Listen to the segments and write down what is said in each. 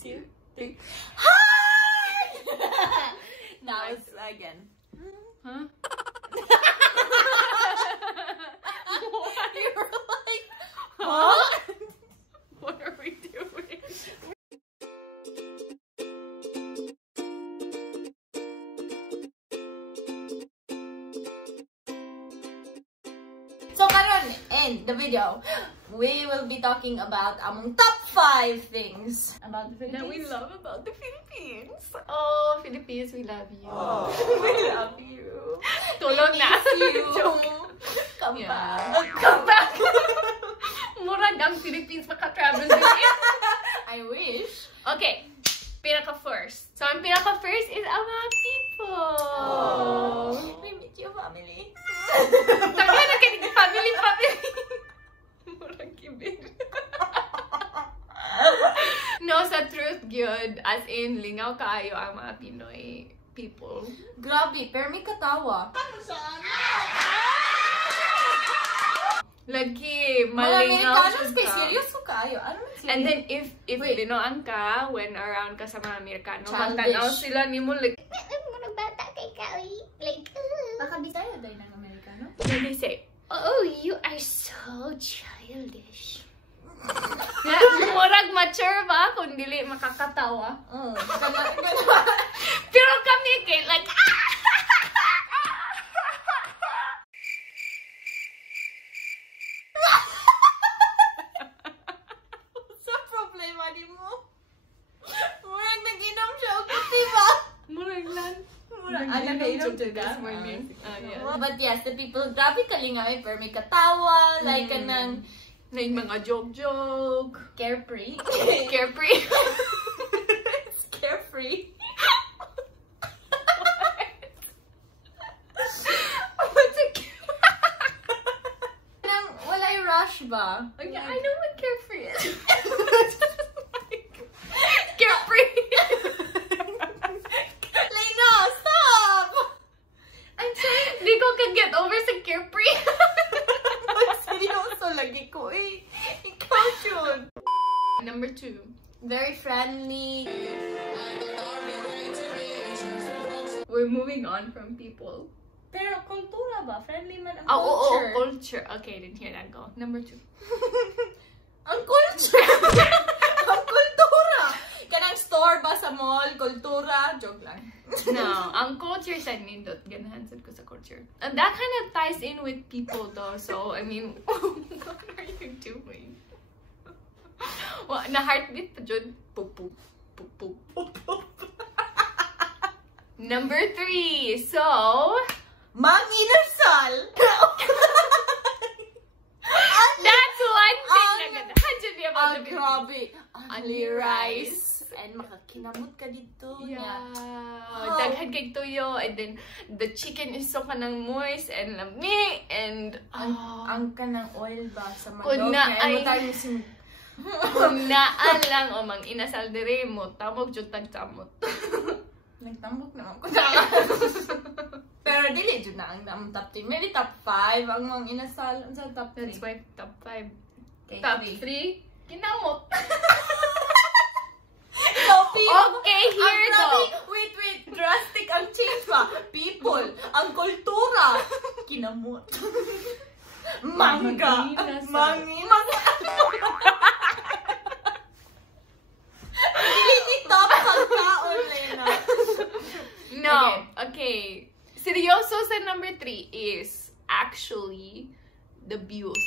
2, 3. Hi! Now it's again. Huh? You're like, huh? What are we doing? So karon, in the video, we will be talking about among top 5 things about the Philippines. That we love about the Philippines. Oh, Philippines, we love you. Oh. We love you. Tulog na. Joke. Come Yeah. back. Come back. Murag ang Philippines maka-travel din. I wish. Okay, pinaka-first. So, ang pinaka-first is our people. Oh. We meet your family. Taka na kayo, family. Murag kibir. No, sa truth, good. As in, lingaw kaayo ang mga Pinoy people. Grabe, pero may katawa. Lagi, Mga malingaw Amerikanos kay seryoso kayo. Ano man sila? And then, if Wait. binoan ka, when around ka sa mga Amerikano, Childish. magtanaw sila ni mo, like, Murag bata kay Kali. Like, Baka Bisaya dahil ng Amerikano? and they say, oh, you are so childish. murag mature ba? Kung dili makakatawa. Oo. Pero kami, kay, like, Sa problema di mo? Murag nag-inom siya o kasi ba? murag lang. Murag Nag-inom nag-inom siya siya this morning. Yeah. But yes, the people, grabe kalingay, pero may katawa, like ka ng Na yung mga joke-joke. carefree. Carefree. It's carefree. What's a Nang walay rush ba? Okay, I know what carefree is. Carefree. Leno, stop! I'm sorry. Di ko can get over sa carefree. Seryoso lagi ko eh. Ikaw yun. Number 2. Very friendly. We're moving on from people. Pero kultura ba? Friendly man ang Oh, culture. culture. Okay, didn't hear that go. Number 2. Ang culture! Ang kultura! Kanang store ba sa mall? Kultura? Joke lang. No, ang culture sa nindot. Ganahan sad ko sa culture. And that kind of ties in with people though. So, I mean, what are you doing? Well, na heartbeat pa dyan. Poop, poop, poop, poop, poop, poop. Number 3. So, Mang Inasal! that's one thing na ganahan dyan niya about the Philippines. Grabe. Only rice. And makakinamot ka dito. Yeah. Oh. Daghan kay tuyo. And then, the chicken is so kanang moist and lami. And, Ang kanang oil ba sa manok? Kung na Kaya mo ay- tayo si... kung naan lang o mang inasal dire mo, tamog jud tagtamot. Nagtambok naman ko na. Pero dili dyan na ang top 3. Maybe top 5 ang mga inasal. Ang sa top 3. That's why top 5. Okay, Top 3, three. kinamot. So, people, Okay, here ang though. grabe, wait, drastic ang change pa. People, ang kultura, kinamot. Mangga. Mangga. Hindi top pagkaon, Lena. No, okay. Seryoso sa number 3 is actually the views.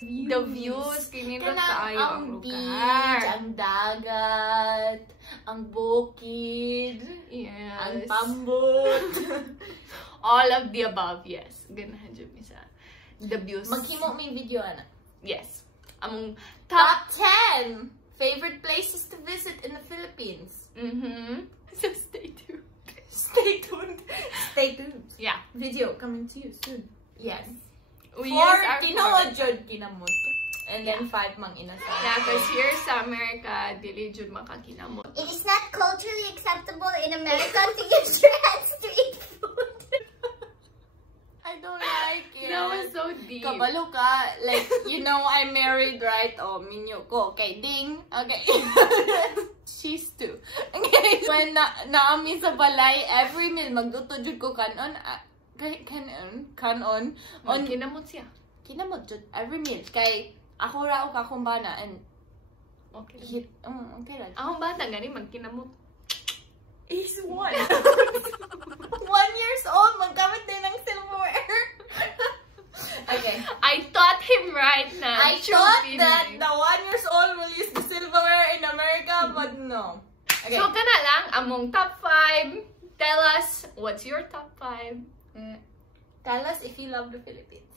The views, kinindot kaayo ang beach, lugar. ang dagat, ang bukid, Yes. ang pambot. All of the above, yes. Ganahan dyan misa. The views. Maghimo may video, ana. Yes. Among Top 10 favorite places to visit in the Philippines. So stay tuned. Stay tuned. Stay tuned. Yeah. Video coming to you soon. Yes. We 4 use our tinood phone. jud kinamot. And then 5 mang inasal. Yeah, because here sa America, dili jud makakinamot. It is not culturally acceptable in America to use your hands to eat food. I don't like it. That was so deep. Kabalo ka. Like, you know, I'm married, right? Oh, minyo ko. Okay, ding. Okay. She When naami sa balay, every meal, magluto jud ko kanon. Kanon. On Kinamot siya. kinamot jud every meal. Kay ako ra o kakumbana and Okay. okay lang. Akong bata gani magkinamot. Is 1. 1 years old, magkamit din ng silverware. Okay. I taught him right now. I thought that the 1 years old will use the silverware in America, but no. Okay. So kana lang among top 5. Tell us what's your top 5. Tell us if you love the Philippines.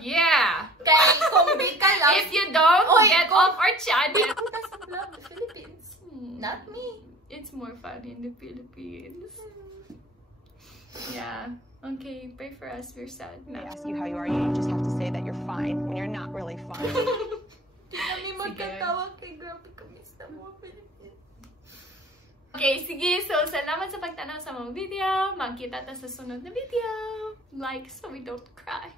Yeah. Kay kung di ka love, If you don't, get off our channel. who doesn't love the Philippines? Not me. It's more fun in the Philippines. Yeah. Okay, pray for us. We're sad now. They ask you how you are, you just have to say that you're fine when you're not really fine. Di kami magkatawag kay grabe kami sa mga Philippines. Okay, sige. So, salamat sa pagtanaw sa mga video. Magkita ta sa sunod na video. Like so we don't cry.